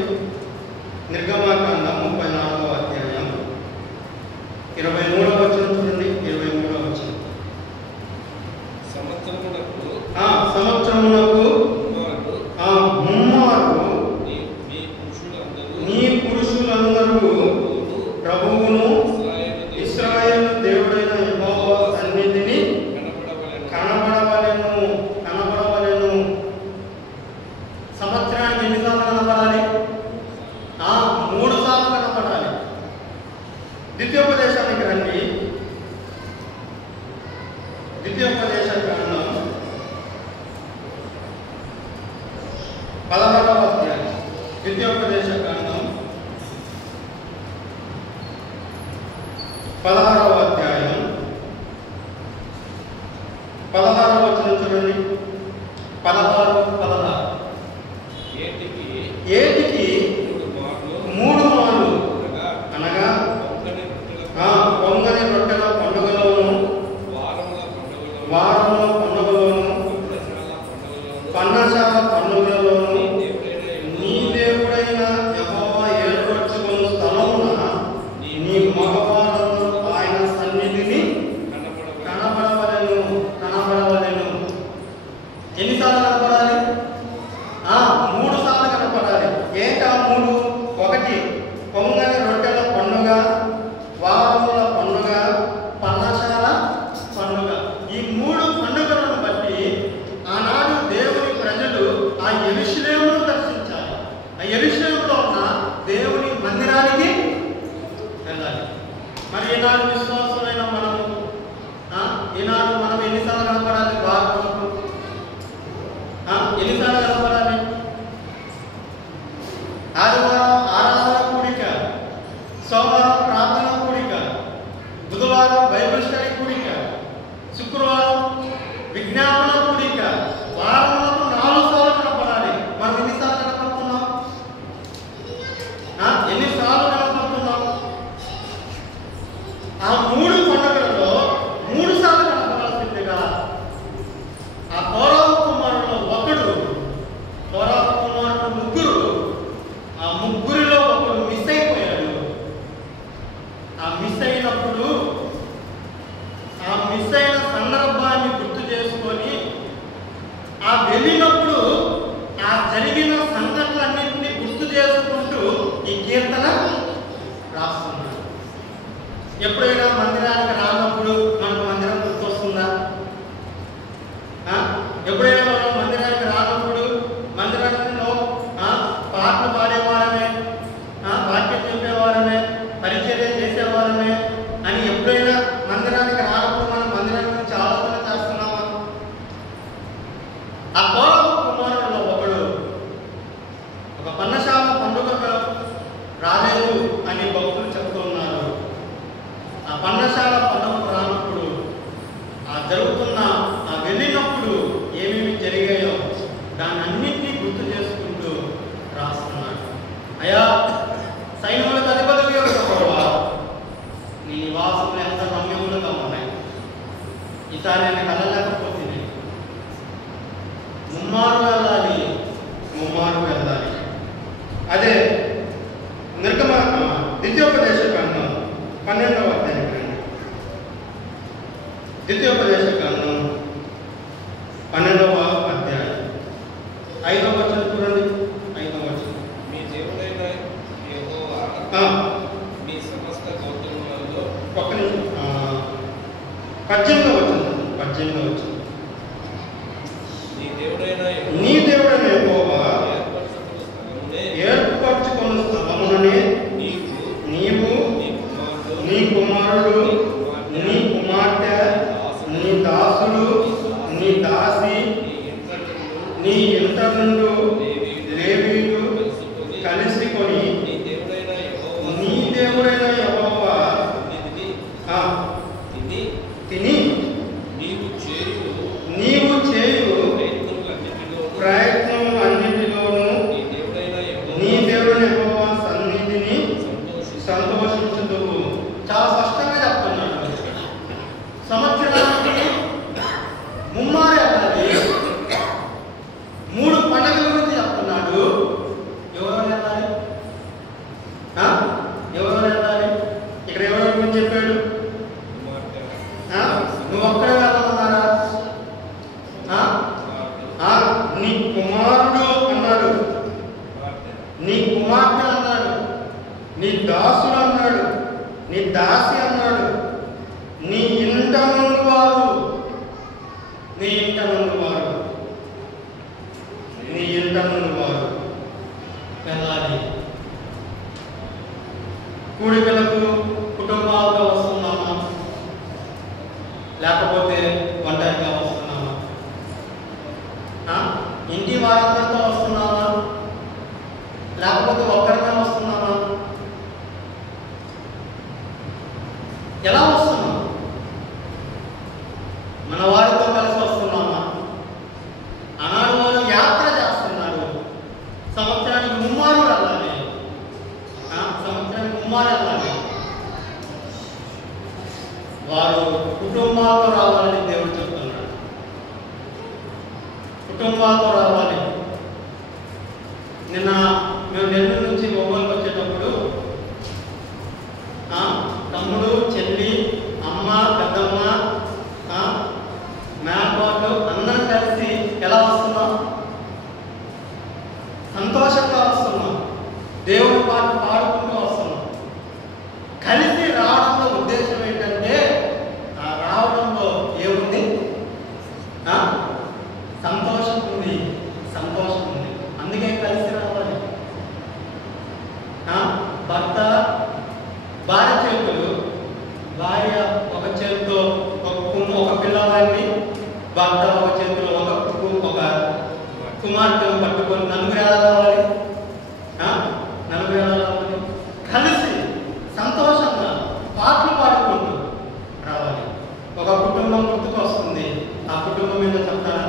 నిర్గమాకాండం 34వ అధ్యాయం 23వ వచనం చూడండి. 23వ వచనం. సంవత్సరమునకు ముమ్మారు నీ పురుషులందరూ ప్రభువును ఇశ్రాయేలు దేవుడైన యెహోవా సన్నిధిని కనబడవలెను. సంవత్సరానికి ఎన్నిసార్లు కనపడాలి? 3 సార్లు కనపడాలి. ద్వితీయోపదేశానికి రండి. ద్వితీయోపదేశ కాండం 16వ అధ్యాయం. ద్వితీయోపదేశ కాండం 16వ అధ్యాయం 16వ వచనం చూడండి. 16 ఏటికి 3 మార్లు అనగా పొంగని రొట్టెల పండుగలోను, వారముల పండుగలోను, పన్నశాల పండుగలోను నీ దేవుడైన యెహోవా ఏర్పరచుకొను స్థలమున నీ మగవారందరూ ఆయన సన్నిధిని కనబడవలెను. ఎన్నిసార్లు కనపడాలి? 3 సార్లు కనపడాలి. ఏంటా 3? 1 పొంగని రొట్టెల పండుగ, వారముల పండుగ, పన్నశాల పండుగ. ఈ 3 పండుగలను బట్టి ఆనాడు దేవుని ప్రజలు ఆ యెరూషలేమును దర్శించాలి. ఆ యెరూషలేములో ఉన్న దేవుని మందిరానికి వెళ్ళాలి. మరి ఈనాడు విశ్వాసమైన మనము ఈనాడు మనం ఎన్నిసార్లు కనపడాలి? వారములకు ఎన్నిసార్లు కనపడాలి? ఆదివారం ఆరాధన కూడిక, సోమవారం ప్రార్థన కూడిక, బుధవారం బైబిల్ స్టడీ కూడిక, శుక్రవారం విజ్ఞాపన కూడిక. వారములకు 4 సార్లు కనపడాలి. మనం ఎన్నిసార్లు కనపడుతున్నాం? ఎన్నిసార్లు కనపడుతున్నాం? ఆ 3 పండుగలలో 3 సార్లు కనపడాల్సిందిగా ఆ కోరాహు కుమారులలో ఒకడు, కోరాహు కుమారుడు ముగ్గురు, ఆ ముగ్గురిలో ఒకడు మిస్ అయిపోయాడు. ఆ మిస్ అయినప్పుడు ఆ మిస్ అయిన సందర్భాన్ని గుర్తు చేసుకొని ఆ వెళ్ళినప్పుడు ఆ జరిగిన సంఘటనలన్నింటినీ గుర్తు చేసుకుంటూ ఈ కీర్తన రాస్తున్నాడు. ఎప్పుడైనా మందిరానికి రానప్పుడు మనకు మందిరం గుర్తొస్తుందా? ఎప్పుడైనా మనం మందిరానికి రానప్పుడు మందిరంలో పాటలు పాడేవారమే, వాక్యం చెప్పేవారమే, పరిచర్య చేసేవారమే అని ఎప్పుడైనా మందిరానికి రానప్పుడు మనం మందిరం గురించి ఆలోచన చేస్తున్నామా? ఆ కోరాహు కుమారులలో ఒకడు ఒక పన్నశాల పండుగకు రాలేదు అని భక్తులు చెప్తున్నారు. ఆ పన్నశాల పండుగకు రానప్పుడు జరుగుతున్న వెళ్ళినప్పుడు ఏమేమి జరిగాయో దాన్ని అన్నింటినీ గుర్తు చేసుకుంటూ రాస్తున్నాడు. అయ్యా సైన్యములకు అధిపతిగా ప్రభువా, నీ నివాసములు ఎంత రమ్యములుగా ఉన్నాయి. ఈసారి నేను కలలేకపోతుంది. ముమ్మారు వెళ్ళాలి. అదే ద్వితీయోపదేశ కాండం 12వ అధ్యాయం. ద్వితీయోపదేశ కాండం 12వ అధ్యాయం 5వ వచనం చూడండి. 5వ వచనం. మీ దేవుడైన యెహోవా మీ సమస్త గోత్రములలో 18వ వచనం. నీ దేవుడైన యెహోవా ఏర్పరచుకొను స్థలముననే నీవు, నీ కుమారుడు, నీ కుమార్తె, నీ దాసుడు, నీ దాసి, నీ ఇంట నుండు లేవీయులు కలిసికొని నీ దేవుడైన యెహోవా తిని నీవు చేయు ప్రయత్నం అన్నిటిలోనూ నీ దేవుడైన యెహోవా సన్నిధిని సంతోషించుదువు. చాలా స్పష్టంగా చెప్తున్నాడు. సంవత్సరానికి ముమ్మారు వెళ్ళాలి. నీ దాసి అన్నాడు, నీ ఇంట నుండి వారు, నీ ఇంట నుండి వారు, నీ ఇంట నుండి వారు వెళ్ళాలి. కూడికలకు కుటుంబాలతో వస్తున్నామా, లేకపోతే ఒంటరిగా వస్తున్నామా? ఇంటి వారందరితో వస్తున్నామా, లేకపోతే ఒక్కరిగా వస్తున్నామా? ఎలా వస్తున్నాం? మన వారితో కలిసి వస్తున్నామా? ఆనాడు వాళ్ళు యాత్ర చేస్తున్నారు, సంవత్సరానికి ముమ్మారు వెళ్ళాలి, సంవత్సరానికి ముమ్మారు వెళ్ళాలి. వారు కుటుంబాలతో రావాలని దేవుడు చెప్తున్నాడు. కుటుంబాలతో రావాలి. నిన్న మేము నెల్లూరు నుంచి ఒంగోలుకి వచ్చేటప్పుడు తమ్ముడు, చెల్లి, అమ్మ, పెద్దమ్మ, మేనకోడలు అందరం కలిసి ఎలా వస్తున్నాం? సంతోషంగా వస్తున్నాం. దేవుడి పాట పాడుకుంటూ వస్తున్నాం. కలిసి రావడంలో ఉద్దేశం ఏంటంటే, ఆ రావడంలో ఏముంది? సంతోషం ఉంది, సంతోషం ఉంది. అందుకే కలిసి రావాలి. భర్త భార్య చేతులు, భార్య ఒక చేతితో ఒక పిల్లవాడిని, భర్త ఒక చేతిలో ఒక కుమార్తెను పట్టుకొని నలుగురు ఎలా రావాలి? నలుగురు ఎలా రావాలి? కలిసి సంతోషంగా పాటలు పాడుకుంటూ రావాలి. ఒక కుటుంబం గుర్తుకు వస్తుంది. ఆ కుటుంబం మీద చెప్తారా?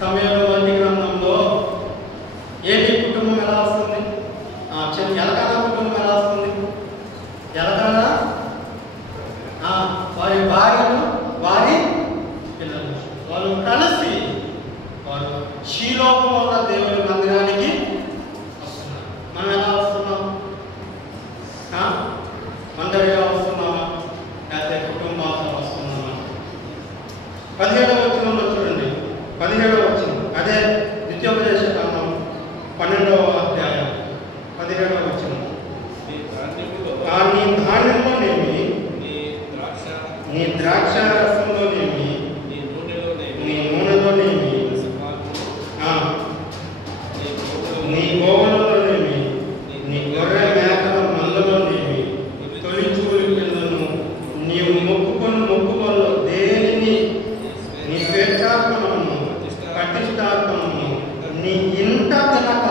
సమయంలో వంటి గ్రంథంలో ఏది కుటుంబం ఎలా వస్తుంది? ఎలకానా కుటుంబం ఎలా వస్తుంది? ఎలకానా వారి భార్యలు, వారి పిల్లలు, వాళ్ళు కలిసి వారు శీలోపంలో ఉన్న దేవుని మందిరానికి వస్తున్నారు. మనం ఎలా వస్తున్నాం? ఒంటరిగా వస్తున్నామా, లేకపోతే కుటుంబాలతో వస్తున్నామా? 17వ వచనంలో చూడండి, 17వ వచనం, అదే ద్వితీయోపదేశ కాండం 12వ అధ్యాయం 17వ వచనం. నీ ధాన్యంలోనేమి, నీ ద్రాక్ష రసంలోనేమి, నీ నూనెలోనేమి, నీ గోవులలోనేమి, నీ గొర్రె మేకల మందలోనేమి, తొలి చూలు పిల్లను నీవు మొక్కుకొనులో దేనిని నీ స్వేచ్ఛార్పణము ప్రతిష్టార్పణము నీ ఇంట తినక,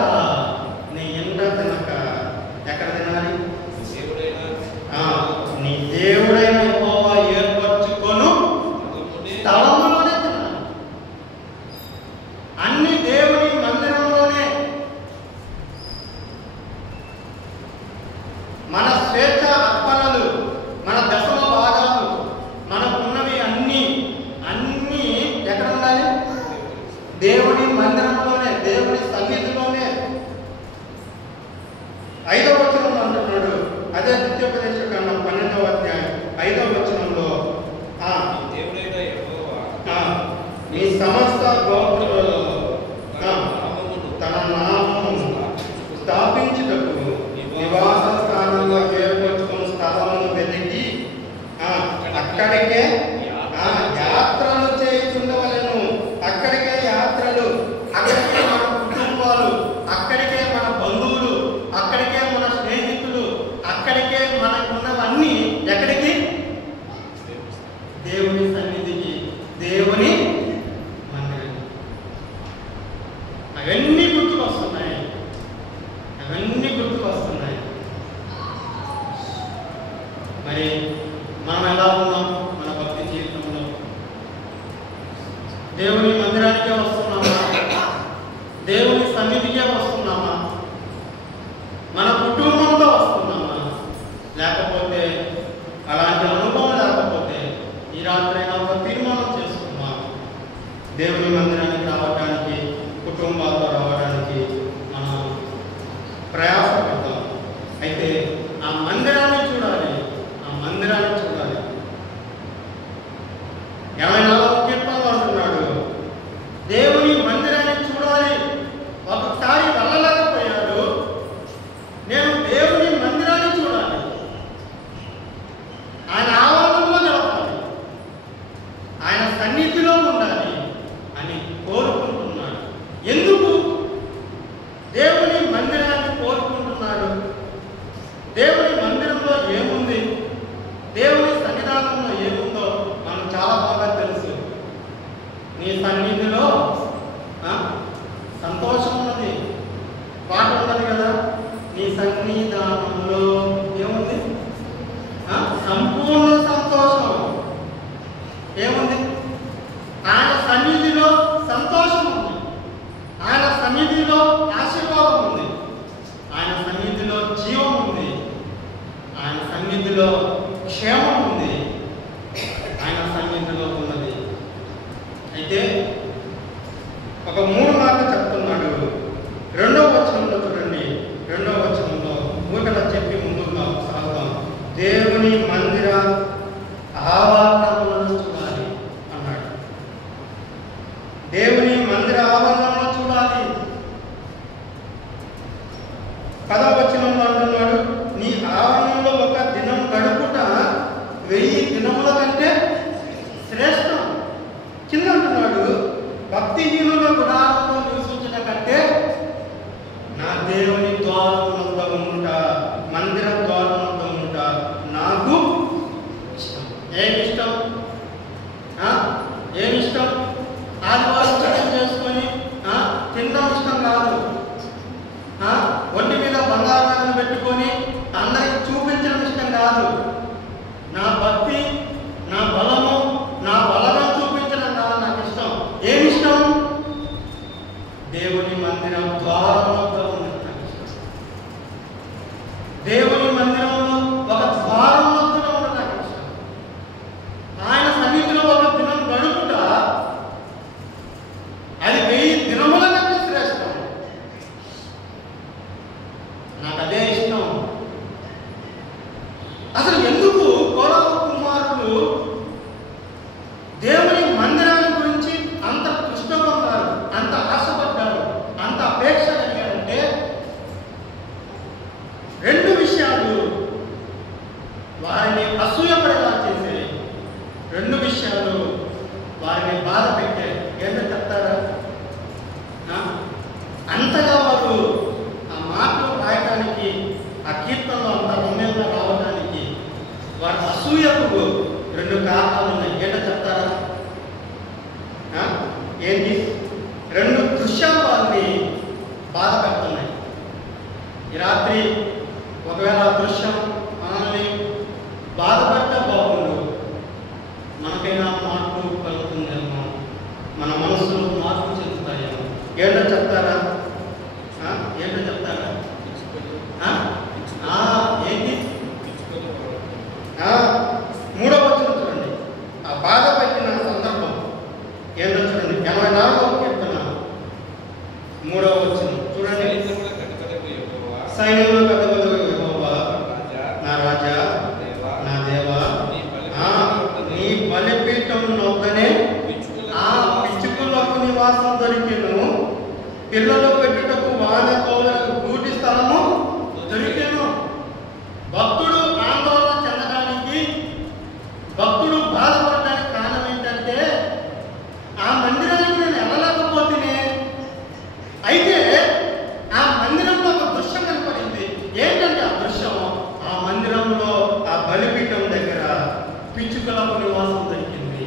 నీ ఇంట తినక ఎక్కడ తినాలి? నీ దేవుడైన యెహోవా ఏర్పరచుకొను స్థలములోనే తినాలి. అన్ని దేవుని మందిరంలోనే. మన స్వేచ్ఛ అర్పణలు, మన దశమ భాగాలు, మనకున్నవి అన్నీ ఎక్కడ ఉండాలి? దేవుని మందిరంలోనే, దేవుని సన్నిధిలోనే. 5వ వచనంలో అంటున్నాడు, అదే ద్వితీయోపదేశ కాండం 12వ అధ్యాయం 5వ వచనంలో, నీ సమస్త గోత్రులలో తన నామమును స్థాపించుటకు నివాస స్థానంగా ఏర్పరచుకున్న స్థలమును వెతికి అక్కడికే యాత్రలు చేయుచుండవలెను. అక్కడికే యాత్రలు, అక్కడికే మన కుటుంబాలు, అక్కడికే మన బంధువులు, అక్కడికే మన స్నేహితులు, అక్కడికే మనకున్నవన్నీ ఎక్కడికి? దేవుని సన్నిధికి, దేవుని మందిరానికి. అవన్నీ గుర్తుకు వస్తున్నాయి, అవన్నీ గుర్తుకు వస్తున్నాయి. మరి మనం ఎలా ఉన్నాం? మన భక్తి జీవితంలో దేవుని మందిరానికే వస్తున్నామా? దేవుని సన్నిధికే వస్తున్నామా? మన కుటుంబంతో వస్తున్నామా? లేకపోతే అలాంటి అనుభవం లేకపోతే ఈ రాత్రైనా ఒక తీర్మానం చేసుకున్నాం, దేవుని మందిరానికి రావడానికి, కుటుంబాలతో రావడానికి మనం ప్రయాసపడతాం. అయితే ఆ మందిరాన్ని చూడాలి, ఆ మందిరాన్ని చూడాలి. ఏమైనా కీర్తనలో అంటున్నాడు, దేవుని మందిరాన్ని చూడాలి. ఒకసారి వెళ్ళలేకపోయాడు, నేను దేవుని మందిరాన్ని చూడాలి. సంతోషం ఉన్నది. పాట ఉన్నది కదా, నీ సన్నిధానంలో ఏముంది? సంపూర్ణ సంతోషం. ఏముంది? ఆయన సన్నిధిలో సంతోషం ఉంది, ఆయన సన్నిధిలో ఆశీర్వాదం ఉంది, ఆయన సన్నిధిలో జీవం ఉంది, ఆయన సన్నిధిలో క్షేమం ఉంది, ఆయన సన్నిధిలో ఉన్నది. అయితే ఒక 3 మాటలు చెప్తున్నాడు. 2వ వచనంలో చూడండి. 2వ వచనంలో ఊరికలా చెప్పి ముందుగా సాగుతాం. దేవుని మందిర ఆవరణములను చూడాలి అన్నాడు. దేవుని మందిర ఆవరణములను చూడాలి. 10వ వచనంలో అంటున్నాడు, నీ ఆవరణంలో ఒక దినం గడుపుట 1000 దినముల కంటే శ్రేష్టం. కింద అంటున్నాడు, భక్తిహీనుల గుడారంలో నివసించడం కంటే నా దేవుని ద్వారం వద్ద ఉంట, మందిర ద్వారం వద్ద ఉంట నాకు ఇష్టం. ఏమిష్టం? ఏమిష్టం? ఆదివారం చికెన్ చేసుకొని తినడం ఇష్టం కాదు. ఒంటి మీద బంగారం పెట్టుకొని అందరికి చూపించడం ఇష్టం కాదు. నా భక్తి, నా బలము, నా బలనం చూపించడం కాదు నాకు ఇష్టం. ఏమిష్టం? దేవుని మందిరం ద్వారం వద్ద ఉండడం నాకు ఇష్టం. దేవుని మందిరంలో ఒక ద్వారం వద్ద ఉండడం నాకు ఇష్టం. ఆయన సన్నిధిలో ఒక దినం గడుపుట అది 1000 దినముల కంటే శ్రేష్టం. నాకు అదే ఇష్టం. అసలు ఎందుకు కోరహు కుమారులు దేవుని మందిరాన్ని గురించి అంత కృష్ణపడ్డారు, అంత ఆశపడ్డారు, అంత అపేక్ష కలిగారంటే 2 విషయాలు వారిని అసూయపడేలా చేశాయి. 2 విషయాలు వారిని బాధ పెట్టాయి. ఏంటో చెప్తారా? అంతగా వారు ఆ మాటలు రాయడానికి, ఆ కీర్తనలో అంత రమ్యంగా రావడానికి వారి అసూయకు 2 కారణాలు ఉన్నాయి. ఏంటో చెప్తారా? ఏంటి? 2 దృశ్యాలు వారిని బాధ పెడుతున్నాయి. ఈ రాత్రి ఒకవేళ ఆ దృశ్యం మనల్ని బాధపడితే బాగుండు, మనకైనా మార్పు కలుగుతుందేమో, మన మనసులో మార్పు చెందుతాయేమో. ఏంటో చెప్తారా? ఏంటో చెప్తారా? ఏంటి? 3వ వచనం చూడండి. ఆ బాధ పెట్టిన సందర్భం ఏంటో చూడండి. 84వ కీర్తన 3వ వచనం చూడండి. సైన్యంలో పెద్దవగు యెహోవా నా రాజా, నా దేవా, నీ బలిపీఠం నొక్కనే పిచ్చుకలకు నివాసం దొరికెను, పిల్లలు పెట్టుటకు వాన కోవలకు గూటి స్థలము దొరికెను. భక్తుడు ఆందోళన చెందడానికి, భక్తుడు బాధపడడానికి కారణం ఏంటంటే ఆ మందిరానికి నేను వెళ్ళలేకపోతేనే. అయితే ఆ మందిరంలో ఒక దృశ్యం కనపడింది. ఏంటంటే ఆ దృశ్యం, ఆ మందిరంలో ఆ బలిపీఠం దగ్గర పిచ్చుకలకు నివాసం దొరికింది.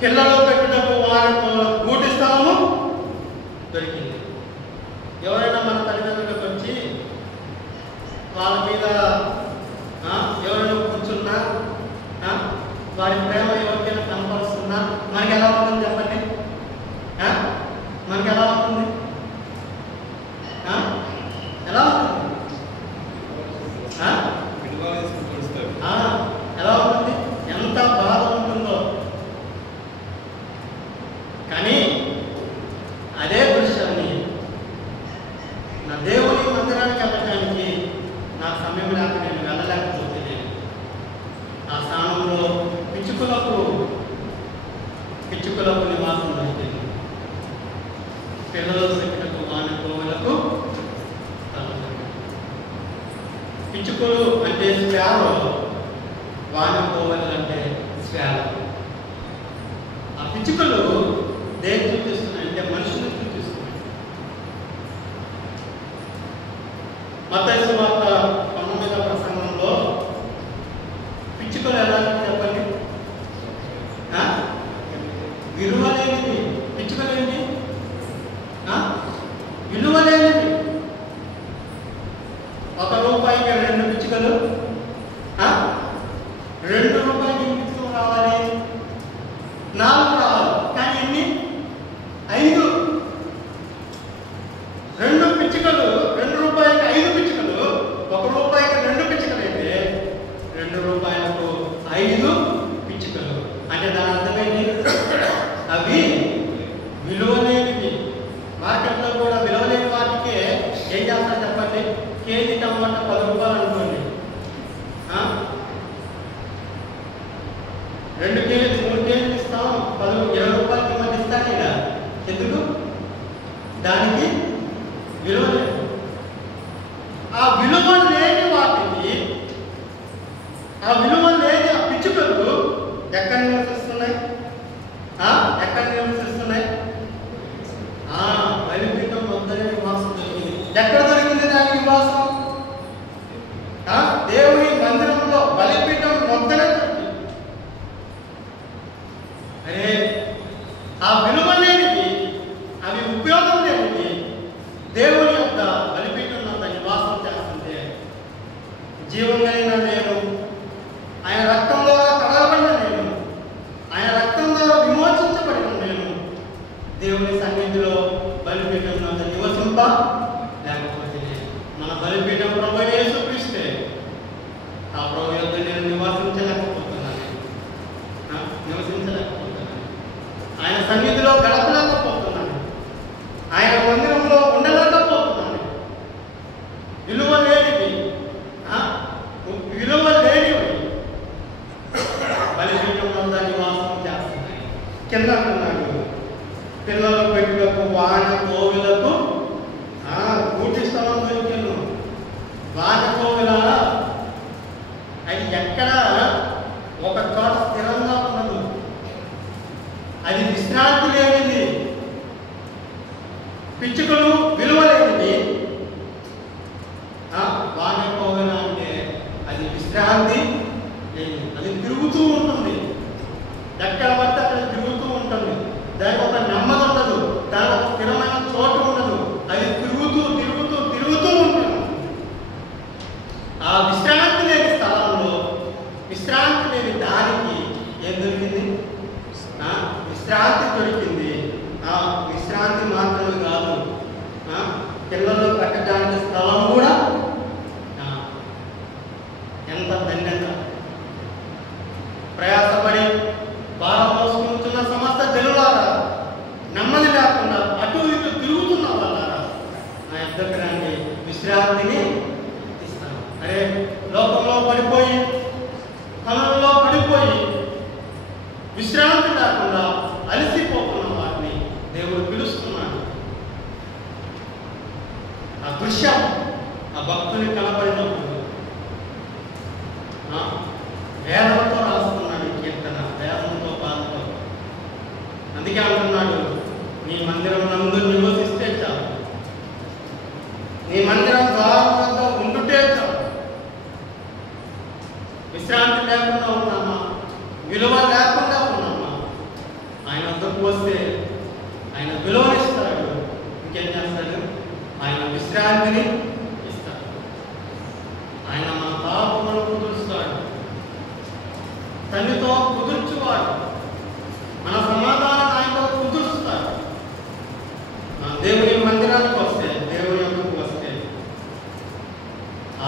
పిల్లలు పెట్టుటకు వారికి గూటి స్థలము దొరికింది. ఎవరైనా మన తల్లిదండ్రులకు వచ్చి వాళ్ళ మీద ఎవరైనా కూర్చున్నా, వారి ప్రేమ ఎవరికైనా కనపరుస్తున్నా మనకి ఎలా ఉంటుంది చెప్పండి? మనకి ఎలా ఉంటుంది? ఎలా ఉంటుంది? ఎలా ఉంటుంది? ఎంత బాధ ఉంటుందో. కానీ అదే దృశ్యాన్ని నా దేవుని మందిరానికి వెళ్ళడానికి నాకు సమయం లేక నేను వెళ్ళలేకపోతే ఆ స్థానంలో పిచ్చుకలకు నివాసం దొరికింది. పిల్లలు పెట్టినకు వానకోవులకు పిచ్చుకలు అంటే స్పారో, వానకోవలు అంటే స్పారో. ఆ పిచ్చుకలు దేన్ని చూపిస్తున్నాయి అంటే మనుషులను చూపిస్తున్నాయి. మత్తయి సువార్త 19వ ప్రసంగంలో పిచ్చుకలు ఎలా చెప్పండి? అవి విలువలేనివి. మార్కెట్లో కూడా విలువలేని వాటికే ఏం చేస్తారు చెప్పండి? కేజీ టమాటా 10 రూపాయలు అనుకోండి, 2 కేజీలు 3 కేజీలు ఇస్తాం, 20 రూపాయలకి మళ్ళీ ఇస్తాను ఇలా. ఎందుకు? దానికి విలువ లేదు. ఆ విలువ లేని వాటికి, ఆ విలువ లేని ఆ పిచ్చుకలు ఎక్కడ నివసిస్తున్నాయి? ఎక్కడ నివసిస్తున్నాయి? బలిపీఠం వద్దనే నివాసం దొరికింది. ఎక్కడ దొరికింది దానికి నివాసం? దేవుని మందిరంలో బలిపీఠం వద్దనే దొరికింది. అరే, ఆ విలువ లేనివి, అవి ఉపయోగం లేనివి దేవుని యొక్క బలిపీఠం వద్ద నివాసం చేస్తుంటే, జీవంగా నేను, ఆయన రక్తంలో కడగబడిన నేను, ఆయన రక్తంలో విమోచించబడిన నేను దేవుని సన్నిధిలో బలిపీఠం వద్ద నివసింప లేకపోతే మన బలిపీఠం ప్రభు యేసుక్రీస్తే, ఆ ప్రభు యొద్ద నేను నివసించలేకపోతున్నాను. ఆయన సన్నిధిలో గడపలేకపోతున్నాను. ఆయన మందిరంలో ఉండలేకపోతున్నాను. విలువ లేనివి, విలువ లేనివి బలిపీఠం వద్ద నివాసం చేస్తున్నాయి. కింద అన్నాడు, పిల్లలు పెట్టులకు వాన కోవిలకు గూటి స్థలం దొరికాను. వాన కోవిల అది ఎక్కడ ఒక చోట స్థిరంగా ఉండదు. అది విశ్రాంతి లేనిది. పిచ్చుకలు విలువ లేనిది. వాన కోవిల అంటే అది విశ్రాంతి లేనిది. అది తిరుగుతూ ఉంటుంది, ఎక్కడ పడితే అక్కడ తిరుగుతూ ఉంటుంది. దానికి ఒక నెమ్మది ఉండదు, దానికి ఒక స్థిరమైన చోటు ఉండదు. అది తిరుగుతూ తిరుగుతూ తిరుగుతూ ఉంటుంది. ఆ విశ్రాంతి లేని స్థలంలో, విశ్రాంతి లేని దానికి ఏం దొరికింది? విశ్రాంతి దొరికింది. విశ్రాంతి మాత్రమే కాదు, పిల్లలు కట్టడానికి స్థలం కూడా. ఎంత ధన్యత! ప్రయాసపడి భారం మోసుకుంటున్న సమస్త జనులారా, నెమ్మది లేకుండా అటు ఇటు తిరుగుతున్న వాళ్ళారా, నా దగ్గర విశ్రాంతిని ఇస్తాను. అరే, లోకంలో పడిపోయి, పనుల్లో పడిపోయి, విశ్రాంతి లేకుండా అలసిపోతున్న వారిని దేవుడు పిలుస్తున్నాడు. ఆ దృశ్యం ఆ భక్తుని కనబడినప్పుడు వేదంతో రాస్తున్నాడు కీర్తన, వేదంతో పాలతో. అందుకే అంటున్నాడు, నీ మందిరం నందు నివసిస్తే చాలు, నీ మందిరం ద్వారం వద్ద ఉండుటే చాలు. విశ్రాంతి లేకుండా ఉన్నామా, విలువ లేకుండా ఉన్నామా, ఆయన వద్దకు వస్తే ఆయన విలువనిస్తాడు. ఇంకేం చేస్తాడు? ఆయన విశ్రాంతిని ఇస్తాడు. ఆయన మన పాపములను కుదురుస్తాడు. తల్లితో కుదుర్చువాడు, మన సమాధానం ఆయనతో కుదురుస్తాడు. దేవుని మందిరానికి వస్తే, దేవుని యొక్కకు వస్తే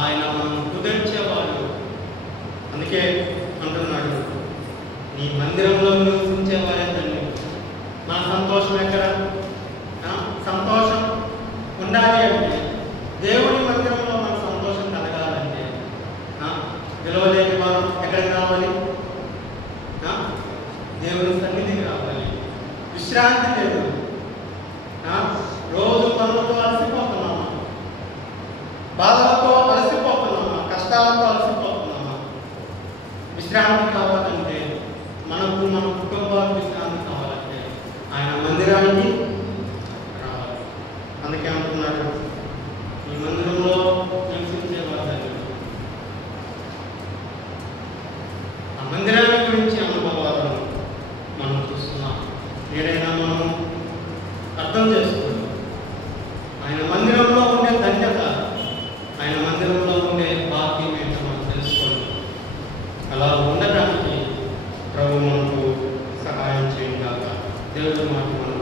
ఆయన మనం కుదిర్చేవాడు. అందుకే అంటున్నాడు, నీ మందిరంలో నివసించేవారే తల్లి. మన సంతోషం ఎక్కడ? సంతోషం ఉండాలి అంటే, దేవుని మందిరంలో మన సంతోషం కలగాలంటే విలువలేని వారు ఎక్కడికి రావాలి? దేవుని సన్నిధికి రావాలి. విశ్రాంతి లేదు. రోజు పనులతో అలసిపోతున్నామా, బాధలతో అలసిపోతున్నామా, కష్టాలతో అలసిపోతున్నామా? విశ్రాంతి కావాలంటే, మనకు మన కుటుంబాలకు విశ్రాంతి కావాలంటే ఆయన మందిరానికి రావాలి. అందుకే అంటున్నాడు, ఈ మందిరంలో నివసించే వారు. ఆ మందిరాన్ని గురించి అనుభవాలను మనం చూస్తున్నాం. ఏదైనా మనం అర్థం చేసుకుంటాం. ఆయన మందిరంలో ఉండే ధన్యత, ఆయన మందిరంలో ఉండే భాగ్యం ఏంటో మనం తెలుసుకోండి. అలా ఉండటానికి ప్రభు మనకు సహాయం చేయండి. దేవుడు మాట మనం